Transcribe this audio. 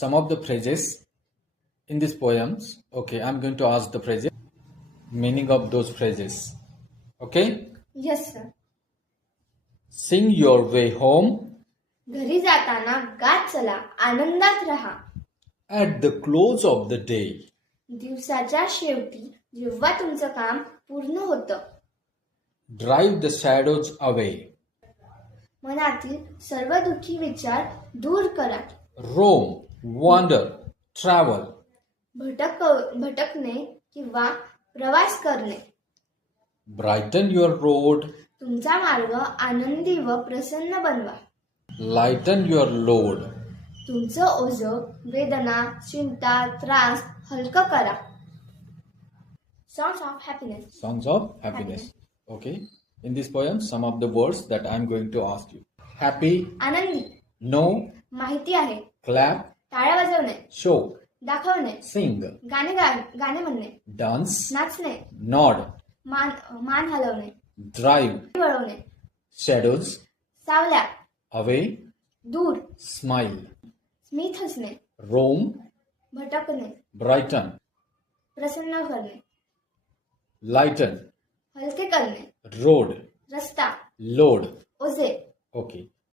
some of the phrases in these poems. Okay, I'm going to ask the phrases, meaning of those phrases. Okay? Yes, sir. Sing your way home घरी जाताना गात चला, आनंदात रहा. at the close of the day. दिवसाच्या शेवटी जेव्हा तुमचं काम पूर्ण होतं, Drive the shadows away. मनातील सर्व दुःखी विचार दूर करा. Roam, wander, travel. भटकणे किंवा प्रवास करणे. Brighten your road, तुमचा मार्ग आनंदी व प्रसन्न बनवा. lighten your load. तुमचं ओझं, वेदना, चिंता, त्रास हलकं करा. Songs of happiness. Songs of happiness. Okay. In this poem, some of the words that I'm going to ask you. Happy, आनंदी, know, माहिती आहे, clap, टाळ्या वाजवणे, show, दाखवणे, sing, गाणे म्हणणे, dance, नाचणे, nod, मान हलवणे, drive, वळवणे, shadows, सावल्या, away, दूर, smile, स्मित हसणे, roam, भटकणे, brighten, प्रसन्न करणे, lighten, हलके करणे, road, रस्ता, load. ओझे. Okay.